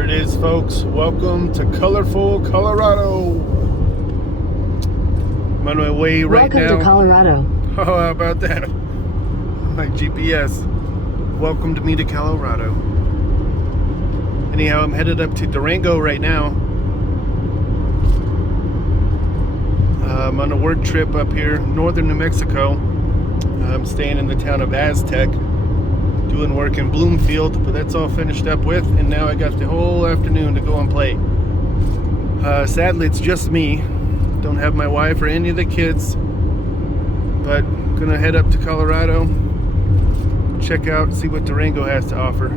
Here it is, folks. Welcome to colorful Colorado. I'm on my way right now. Welcome to Colorado. Oh, how about that? My GPS. Welcomed me to Colorado. Anyhow, I'm headed up to Durango right now. I'm on a work trip up here, northern New Mexico. I'm staying in the town of Aztec, doing work in Bloomfield, but that's all finished up with, and now I got the whole afternoon to go and play. Sadly, it's just me. Don't have my wife or any of the kids, but gonna head up to Colorado, check out, see what Durango has to offer.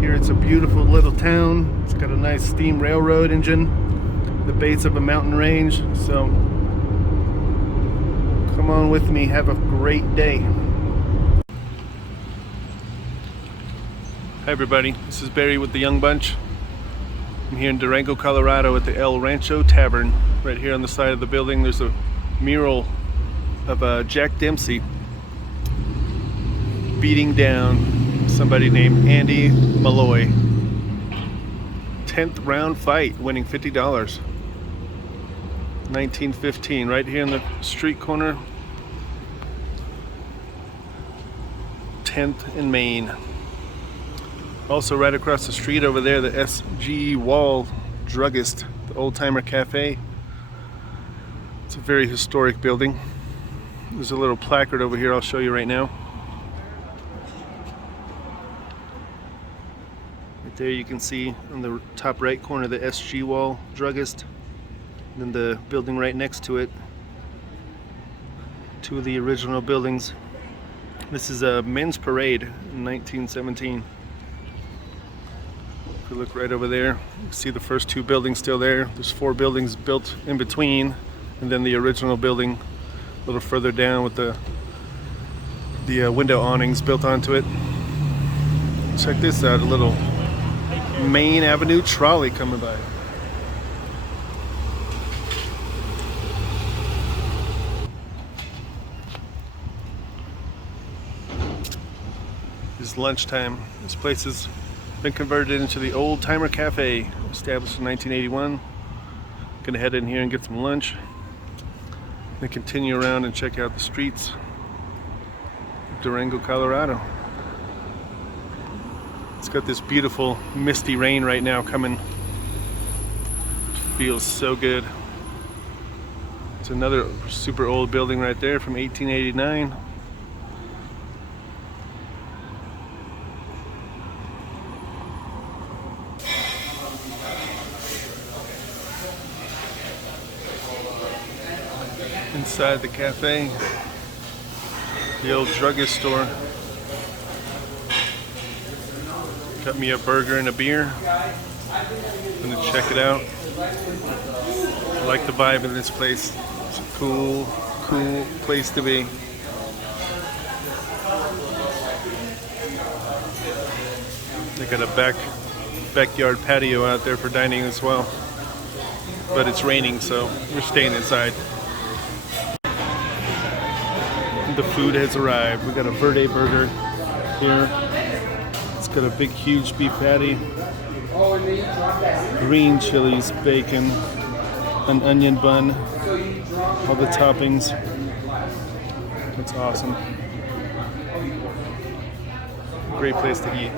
Here it's a beautiful little town. It's got a nice steam railroad engine, the base of a mountain range, so come on with me, have a great day. Hi everybody, this is Barry with the Young Bunch. I'm here in Durango, Colorado at the Rancho Tavern. Right here on the side of the building there's a mural of Jack Dempsey beating down somebody named Andy Malloy. 10th round fight, winning $50. 1915, right here in the street corner. 10th in Maine. Also right across the street over there, the S.G. Wall Druggist, the Old Timer Cafe. It's a very historic building. There's a little placard over here I'll show you right now. Right there you can see on the top right corner the S.G. Wall Druggist. And then the building right next to it. Two of the original buildings. This is a men's parade in 1917. If you look right over there, you can see the first two buildings still there. There's 4 buildings built in between, and then the original building a little further down with the window awnings built onto it. Check this out, a little Main Avenue trolley coming by. It's lunchtime. This place has been converted into the Old Timer Cafe, established in 1981. Gonna head in here and get some lunch, then continue around and check out the streets of Durango, Colorado. It's got this beautiful misty rain right now coming. Feels so good. It's another super old building right there from 1889. Inside the cafe, the old druggist store. Got me a burger and a beer. I'm gonna check it out. I like the vibe in this place. It's a cool place to be. They got a backyard patio out there for dining as well. But it's raining, so we're staying inside. The food has arrived. We got a Verde Burger here. It's got a big, huge beef patty, green chilies, bacon, an onion bun, all the toppings. That's awesome. Great place to eat.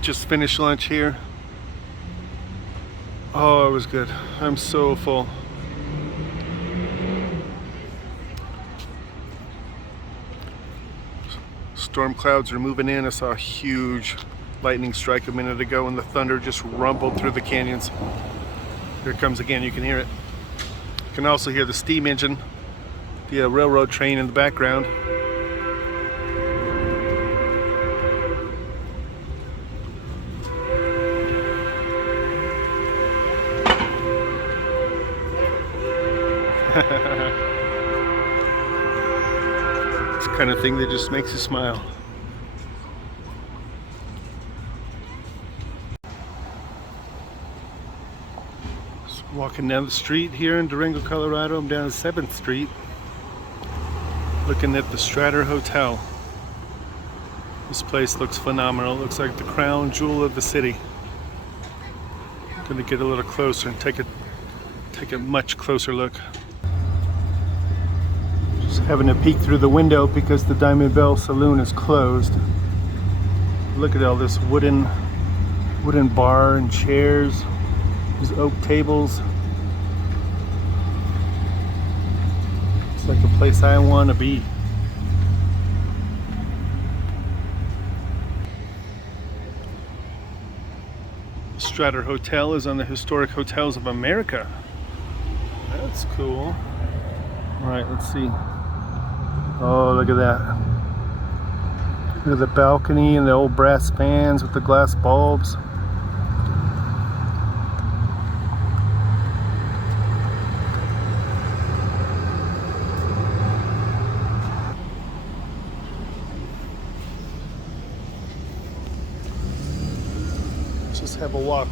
Just finished lunch here. Oh, it was good. I'm so full. Storm clouds are moving in. I saw a huge lightning strike a minute ago and the thunder just rumbled through the canyons. Here it comes again, you can hear it. You can also hear the steam engine, the railroad train in the background. It's the kind of thing that just makes you smile. Just walking down the street here in Durango, Colorado. I'm down 7th Street. Looking at the Stratter Hotel. This place looks phenomenal. It looks like the crown jewel of the city. I'm gonna get a little closer and take a much closer look. Just having a peek through the window because the Diamond Bell Saloon is closed. Look at all this wooden bar and chairs. These oak tables. It's like a place I want to be. Stratter Hotel is on the Historic Hotels of America. That's cool. All right, let's see. Oh, look at that. Look at the balcony and the old brass pans with the glass bulbs. Let's have a walk.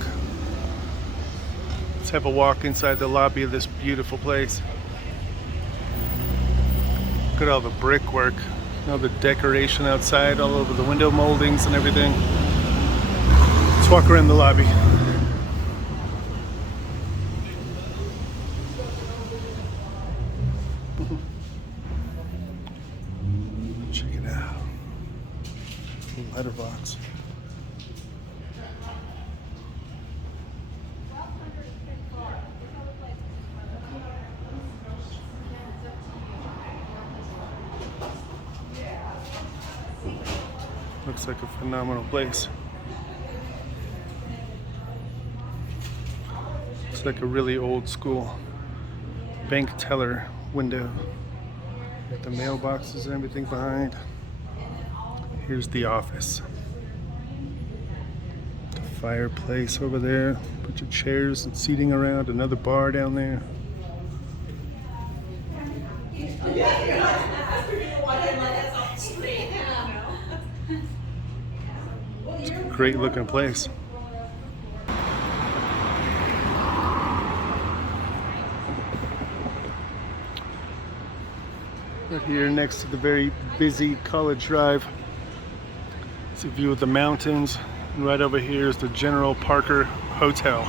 Let's have a walk inside the lobby of this beautiful place. Look at all the brickwork, all the decoration outside, all over the window moldings and everything. Let's walk around the lobby. Check it out. Letterbox. Looks like a phenomenal place. It's like a really old school bank teller window. With the mailboxes and everything behind. Here's the office. The fireplace over there. A bunch of chairs and seating around. Another bar down there. It's a great looking place. Right here next to the very busy College Drive. It's a view of the mountains. And right over here is the General Parker Hotel.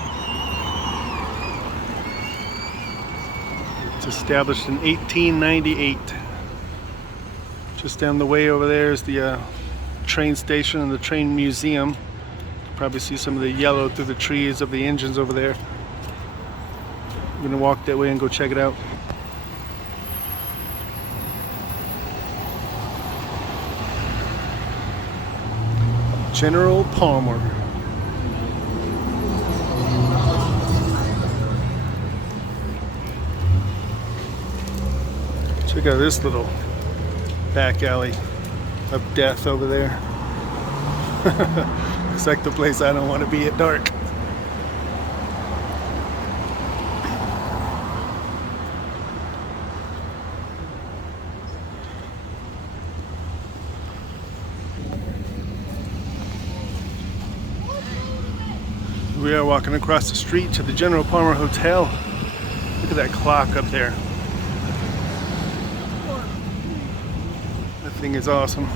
It's established in 1898. Just down the way over there is the train station and the train museum. You can probably see some of the yellow through the trees of the engines over there. I'm gonna walk that way and go check it out. General Palmer. Check out this little back alley of death over there. It's like the place I don't want to be at dark. We are walking across the street to the General Palmer Hotel. Look at that clock up there. That thing is awesome.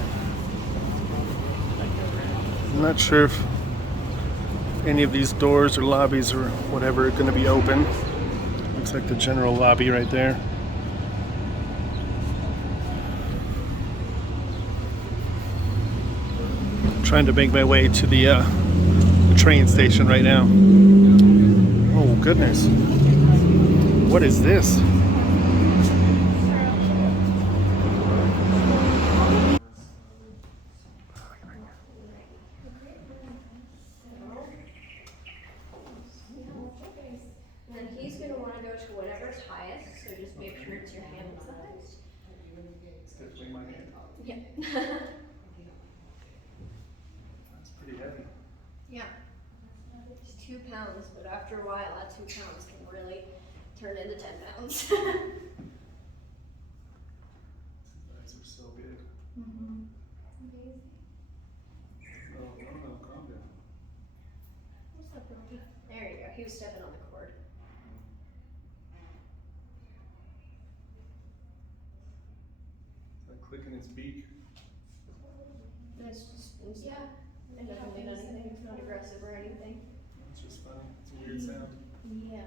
I'm not sure if any of these doors or lobbies or whatever are going to be open. Looks like the general lobby right there. I'm trying to make my way to the train station right now. Oh goodness. What is this? And then he's going to want to go to whatever's highest, so just make sure it's your hand that's the highest. It's definitely my hand. Yeah. That's pretty heavy. Yeah. It's 2 pounds, but after a while, that 2 pounds can really turn into 10 pounds. These are so big. Mm-hmm. Amazing. Oh, calm down. What's up, Brody? There you go. He was stepping on the cord. clicking its beak. It's just, yeah, it doesn't mean anything, it's not aggressive or anything. It's just funny. It's a weird sound. Yeah.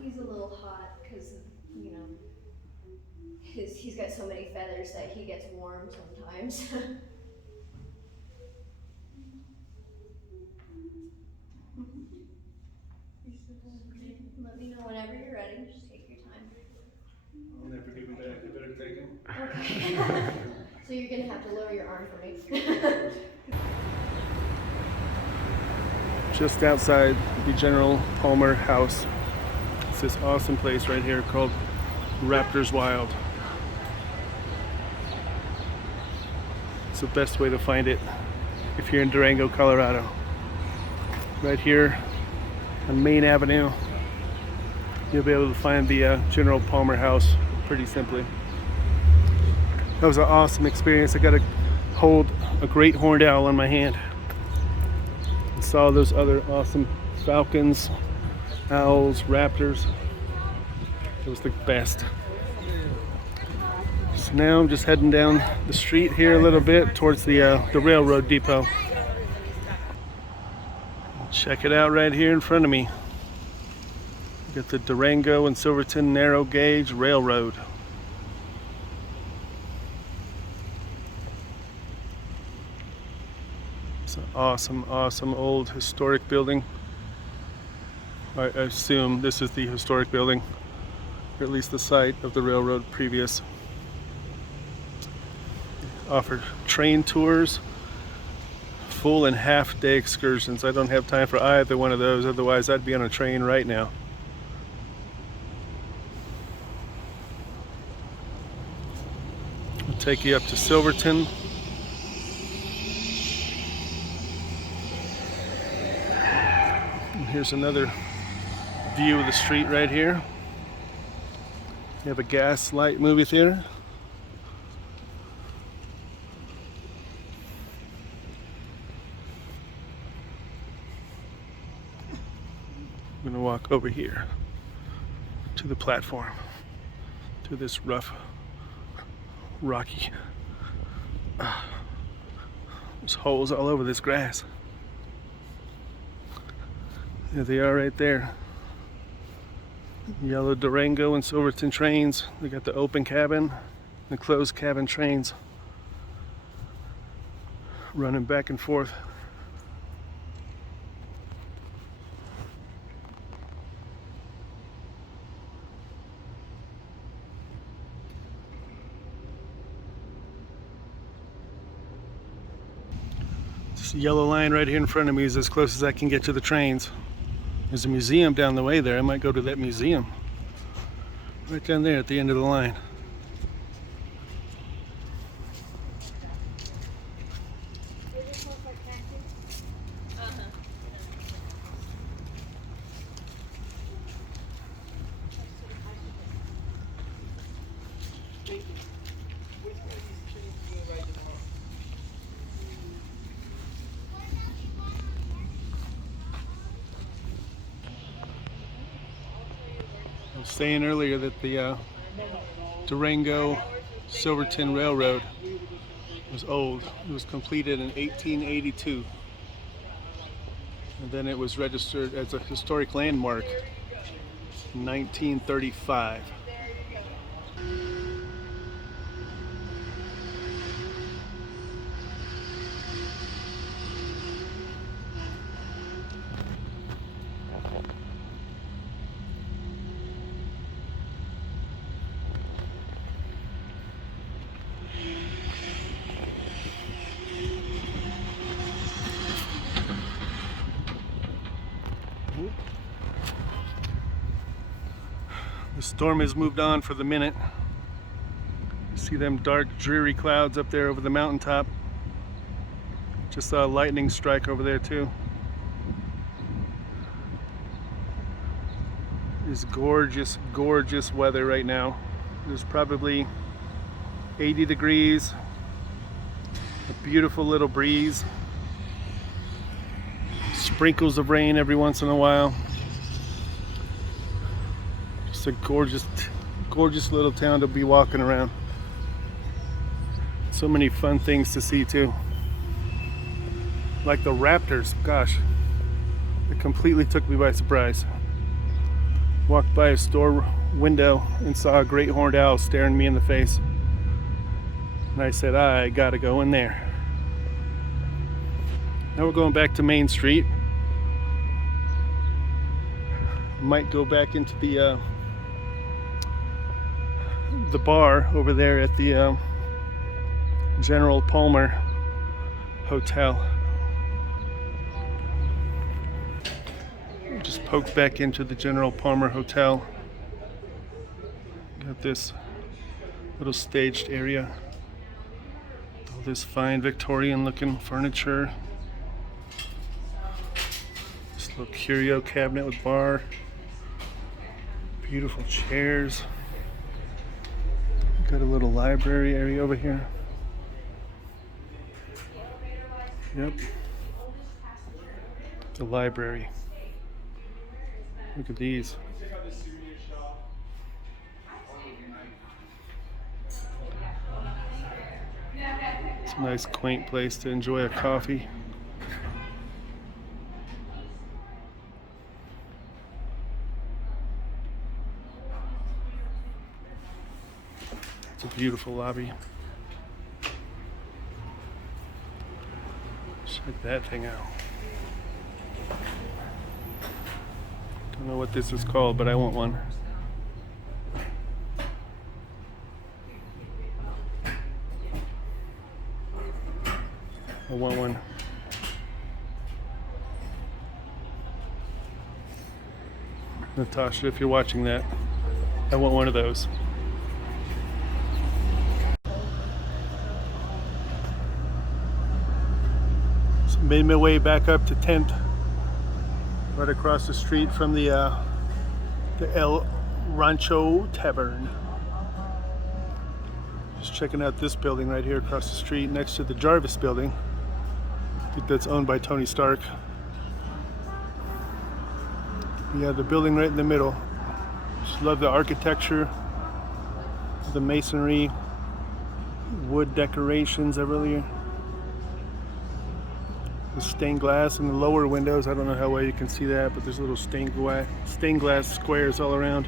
He's a little hot because, you know, he's got so many feathers that he gets warm sometimes. Let me know whenever you're ready. Just take your time. I'll never give him back. You better take him. Okay. So you're gonna have to lower your arm for me. Just outside the General Palmer house. It's this awesome place right here called Raptors Wild. It's the best way to find it if you're in Durango, Colorado. Right here on Main Avenue, you'll be able to find the General Palmer house pretty simply. That was an awesome experience. I got to hold a great horned owl in my hand. I saw those other awesome falcons, owls, raptors. It was the best. So now I'm just heading down the street here a little bit towards the railroad depot. Check it out right here in front of me. We got the Durango and Silverton narrow gauge railroad. It's an awesome, awesome old historic building. I assume this is the historic building, or at least the site of the railroad previous. Offer train tours, full and half day excursions. I don't have time for either one of those, otherwise I'd be on a train right now. I'll take you up to Silverton. And here's another view of the street right here. You have a Gaslight movie theater. I'm gonna walk over here to the platform, to this rough, rocky, there's holes all over this grass. There they are right there. Yellow Durango and Silverton trains. They got the open cabin, the closed cabin trains running back and forth. This yellow line right here in front of me is as close as I can get to the trains. There's a museum down the way there. I might go to that museum. Right down there at the end of the line. I was saying earlier that the Durango Silverton Railroad was old. It was completed in 1882. And then it was registered as a historic landmark in 1935. The storm has moved on for the minute. You see them dark, dreary clouds up there over the mountaintop. Just saw a lightning strike over there too. It's gorgeous, gorgeous weather right now. There's probably 80 degrees, a beautiful little breeze, sprinkles of rain every once in a while. It's a gorgeous, gorgeous little town to be walking around. So many fun things to see too. Like the raptors, gosh. It completely took me by surprise. Walked by a store window and saw a great horned owl staring me in the face. And I said, I gotta go in there. Now we're going back to Main Street. Might go back into the bar over there at the General Palmer Hotel. Just poked back into the General Palmer Hotel. Got this little staged area. All this fine Victorian looking furniture. This little curio cabinet with bar. Beautiful chairs. Got a little library area over here. Yep. The library. Look at these. It's a nice quaint place to enjoy a coffee. It's a beautiful lobby. Check that thing out. Don't know what this is called, but I want one. I want one. Natasha, if you're watching that, I want one of those. So made my way back up to 10th, right across the street from the El Rancho Tavern. Just checking out this building right here across the street next to the Jarvis building. I think that's owned by Tony Stark. Yeah, the building right in the middle. Just love the architecture, the masonry, wood decorations everywhere. The stained glass in the lower windows. I don't know how well you can see that, but there's little stained glass squares all around.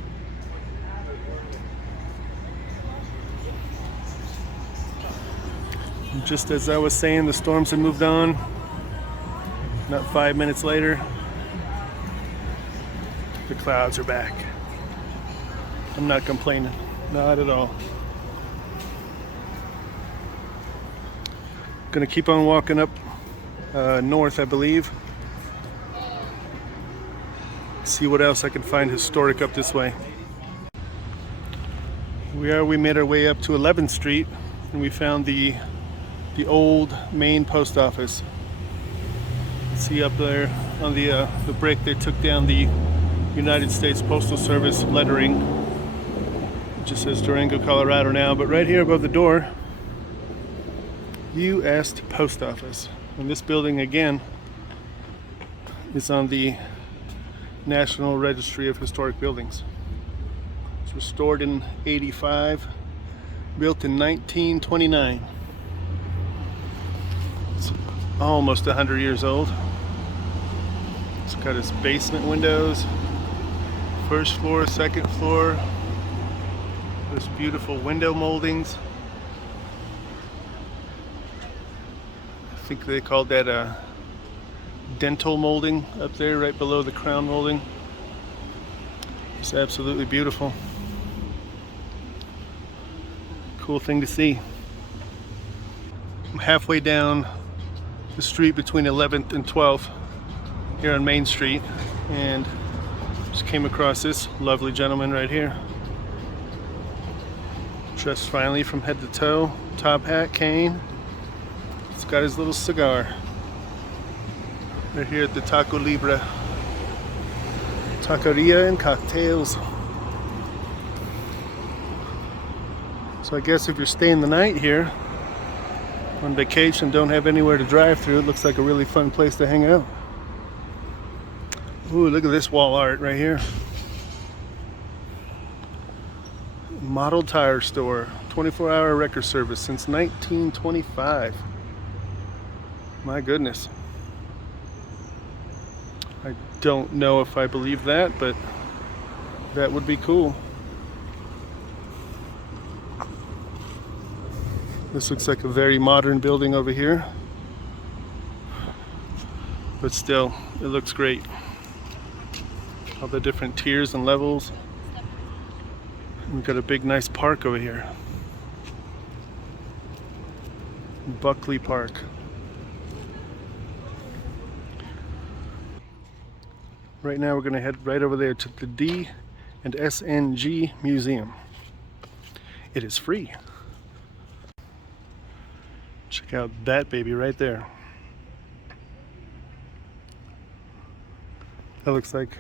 And just as I was saying, the storms had moved on. Not 5 minutes later, the clouds are back. I'm not complaining, not at all. Gonna keep on walking up north, I believe. See what else I can find historic up this way. We made our way up to 11th Street, and we found the old main post office. See up there on the brick, they took down the United States Postal Service lettering. It just says Durango, Colorado now, but right here above the door, U.S. Post Office. And this building again is on the National Registry of Historic Buildings. It's restored in '85, built in 1929. It's almost 100 years old. It's got its basement windows, first floor, second floor. There's beautiful window moldings. I think they called that a dental molding up there right below the crown molding. It's absolutely beautiful. Cool thing to see. I'm halfway down the street between 11th and 12th here on Main Street, and just came across this lovely gentleman right here. Dressed finely from head to toe, top hat, cane. He's got his little cigar. We're here at the Taco Libre Taqueria and Cocktails. So I guess if you're staying the night here on vacation, don't have anywhere to drive through, it looks like a really fun place to hang out. Ooh, look at this wall art right here. Model tire store. 24-hour wrecker service since 1925. My goodness. I don't know if I believe that, but that would be cool. This looks like a very modern building over here, but still, it looks great. All the different tiers and levels. We've got a big, nice park over here. Buckley Park. Right now we're going to head right over there to the D and SNG Museum. It is free. Check out that baby right there. That looks like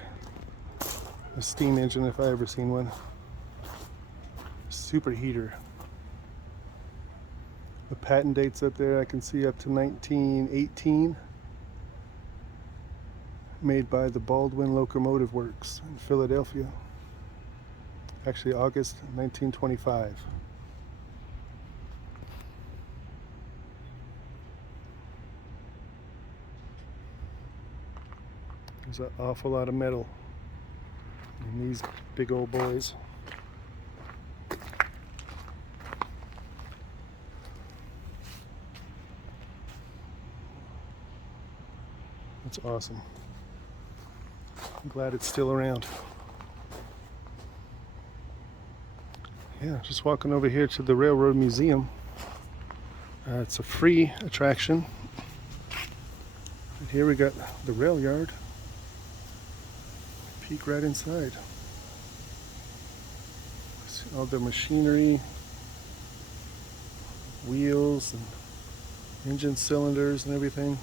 a steam engine if I ever seen one. Superheater. The patent date's up there. I can see up to 1918. Made by the Baldwin Locomotive Works in Philadelphia. Actually, August 1925. There's an awful lot of metal in these big old boys. That's awesome. I'm glad it's still around. Yeah, just walking over here to the Railroad Museum. It's a free attraction. And here we got the rail yard. Peek right inside. See all the machinery, wheels and engine cylinders and everything.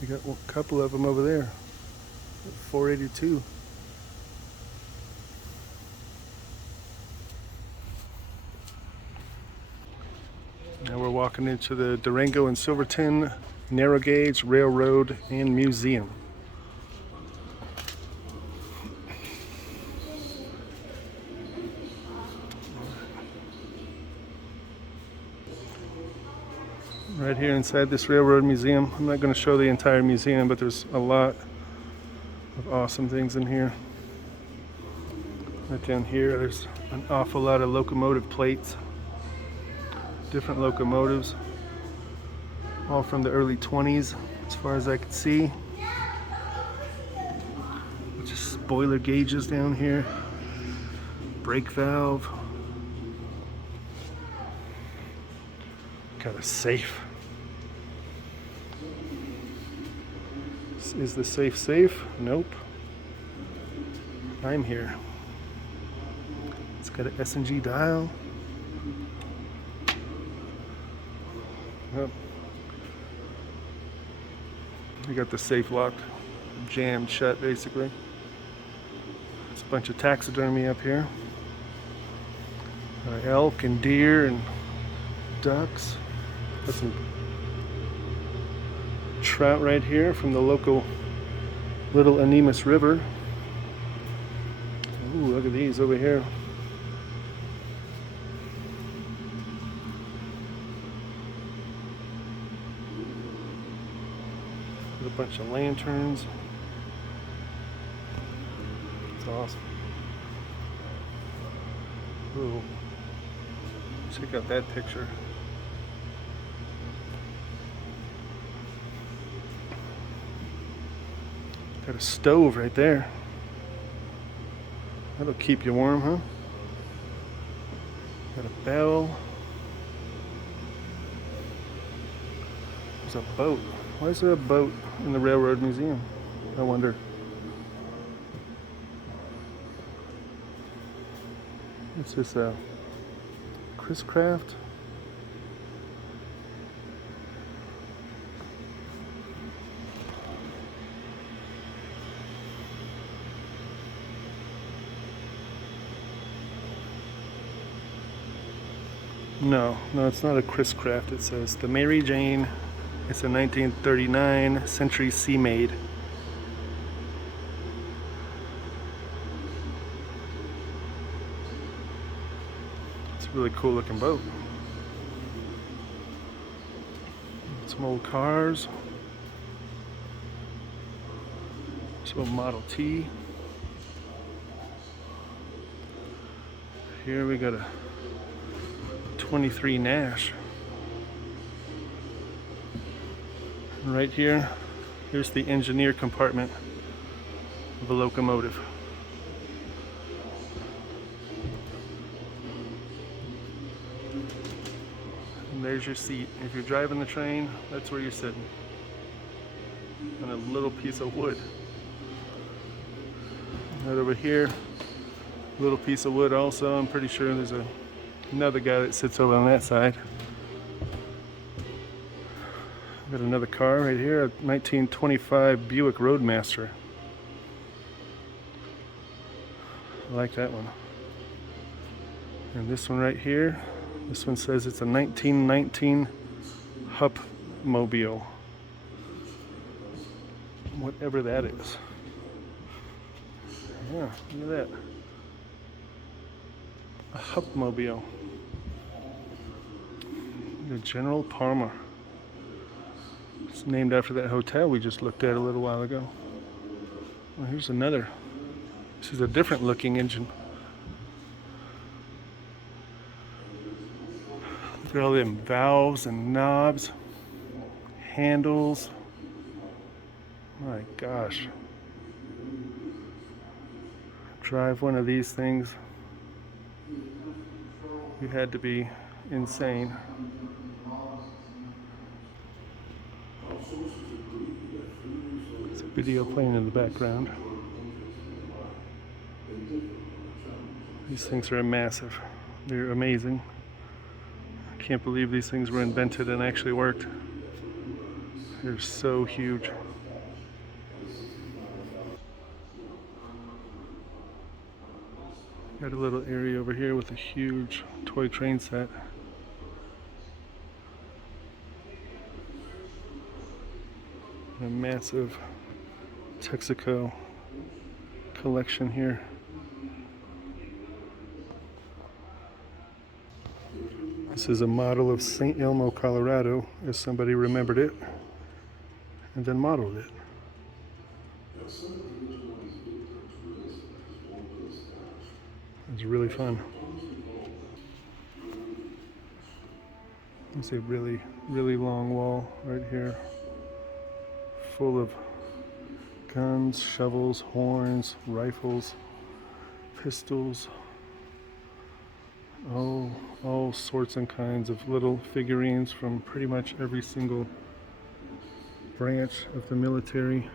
We got a couple of them over there. 482. Now we're walking into the Durango and Silverton Narrow Gauge Railroad and Museum. Right here inside this railroad museum. I'm not going to show the entire museum, but there's a lot of awesome things in here. Right down here, there's an awful lot of locomotive plates. Different locomotives. All from the early 20s, as far as I can see. Just spoiler gauges down here. Brake valve. Got a safe. Is the safe safe? Nope. I'm here. It's got an S&G dial. Yep. You got the safe locked, jammed shut basically. There's a bunch of taxidermy up here. Elk and deer and ducks. Got some trout right here from the local Little Anemus River. Ooh, look at these over here. Got a bunch of lanterns. It's awesome. Ooh. Check out that picture. Got a stove right there. That'll keep you warm, huh? Got a bell. There's a boat. Why is there a boat in the Railroad Museum? I wonder. What's this, Chris Craft? No, it's not a Chris Craft. It says the Mary Jane. It's a 1939 Century Sea Maid. It's a really cool looking boat. Some old cars. Some Model T. Here we got a 23 Nash. And right here, here's the engineer compartment of a locomotive. And there's your seat. If you're driving the train, that's where you're sitting. On a little piece of wood. Right over here, little piece of wood also. I'm pretty sure there's another guy that sits over on that side. Got another car right here, a 1925 Buick Roadmaster. I like that one. And this one right here, this one says it's a 1919 Hup Mobile. Whatever that is. Yeah, look at that. A Hup Mobile. The General Palmer. It's named after that hotel we just looked at a little while ago. Well, here's another. This is a different looking engine. Look at all them valves and knobs, handles. My gosh. Drive one of these things, you had to be insane. There's a video playing in the background. These things are massive. They're amazing. I can't believe these things were invented and actually worked. They're so huge. Got a little area over here with a huge toy train set. A massive Texaco collection here. This is a model of St. Elmo, Colorado, as somebody remembered it and then modeled it. It's really fun. It's a really, really long wall right here, full of guns, shovels, horns, rifles, pistols, all sorts and kinds of little figurines from pretty much every single branch of the military.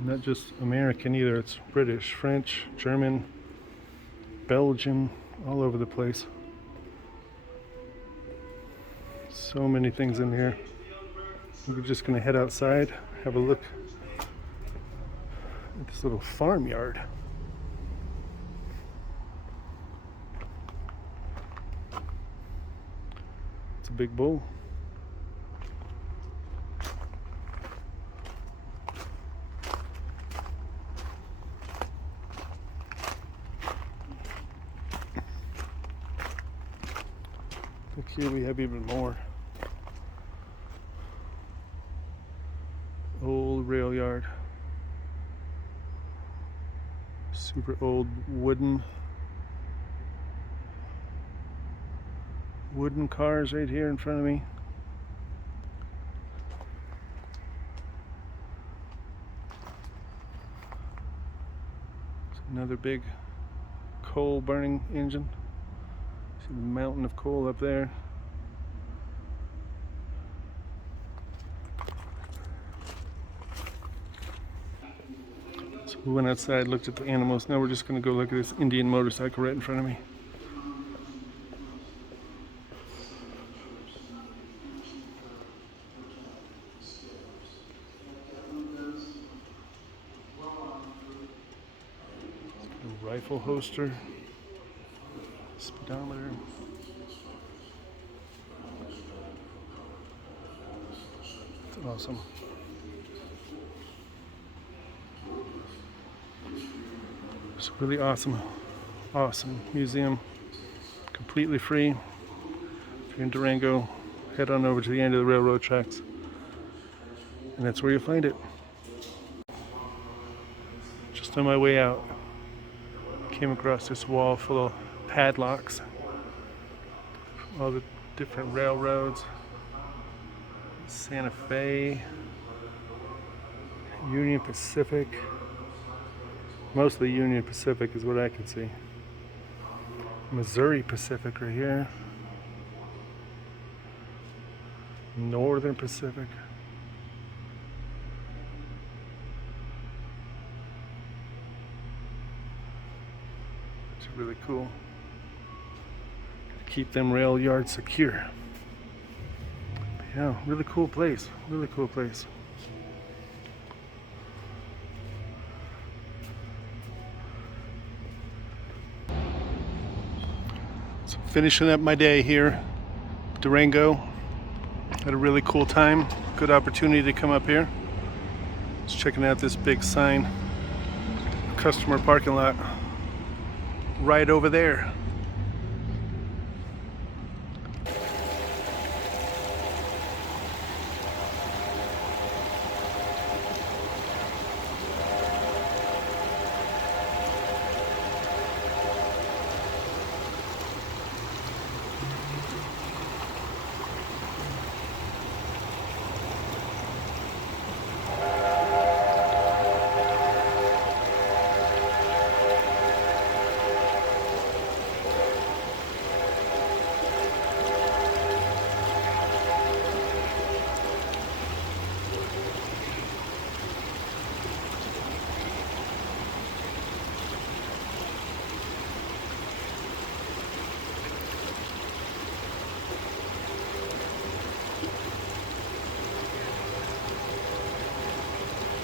Not just American either, it's British, French, German, Belgian, all over the place. So many things in here. We're just gonna head outside, have a look at this little farmyard. It's a big bull. Look here, we have even more. Old rail yard. Super old wooden cars right here in front of me. It's another big coal burning engine. See the mountain of coal up there. So we went outside, looked at the animals. Now we're just going to go look at this Indian motorcycle right in front of me. A rifle holster, speedometer. It's awesome. It's really awesome Awesome museum, completely free. If you're in Durango, head on over to the end of the railroad tracks, and that's where you'll find it. Just on my way out, came across this wall full of padlocks, all the different railroads. Santa Fe, Union Pacific, mostly Union Pacific is what I can see. Missouri Pacific right here. Northern Pacific. It's really cool. Keep them rail yards secure. But yeah, really cool place. Really cool place. So finishing up my day here, Durango. Had a really cool time. Good opportunity to come up here. Just checking out this big sign. Customer parking lot. Right over there.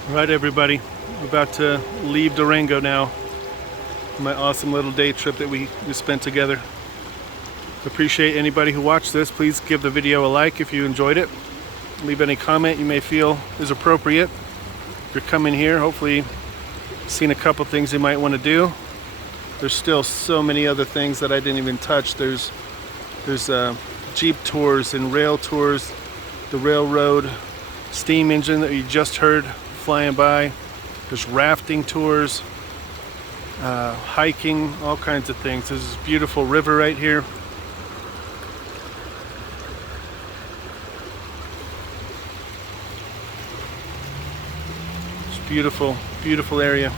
All right, everybody, we're about to leave Durango now. My awesome little day trip that we spent together. Appreciate anybody who watched this. Please give the video a like if you enjoyed it. Leave any comment you may feel is appropriate. If you're coming here, hopefully seen a couple things you might want to do. There's still so many other things that I didn't even touch. There's Jeep tours and rail tours, the railroad steam engine that you just heard flying by. There's rafting tours, hiking, all kinds of things. There's this beautiful river right here. It's beautiful, beautiful area.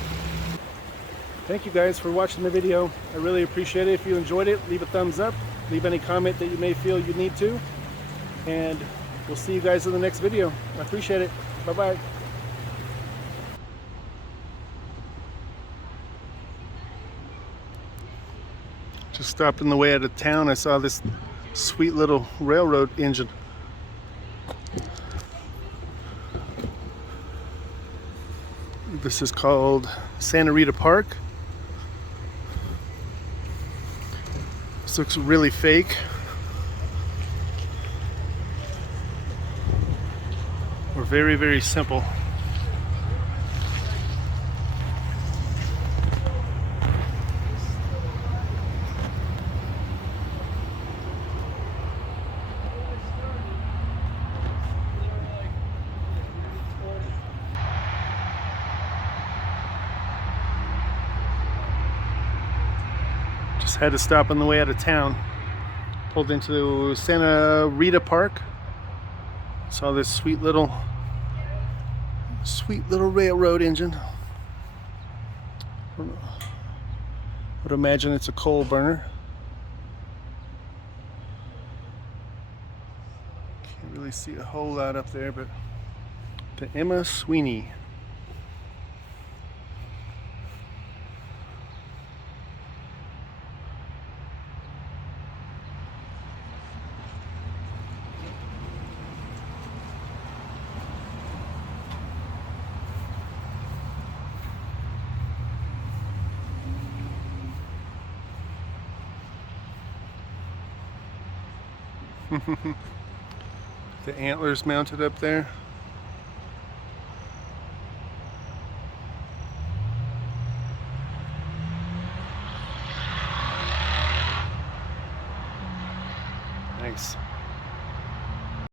Thank you guys for watching the video. I really appreciate it. If you enjoyed it, leave a thumbs up. Leave any comment that you may feel you need to. And we'll see you guys in the next video. I appreciate it. Bye-bye. Just stopped on the way out of town. I saw this sweet little railroad engine. This is called Santa Rita Park. This looks really fake. Or very, very simple. Just had to stop on the way out of town. Pulled into Santa Rita Park. Saw this sweet little railroad engine. Would imagine it's a coal burner. Can't really see a whole lot up there, but the Emma Sweeney. The antlers mounted up there. Nice.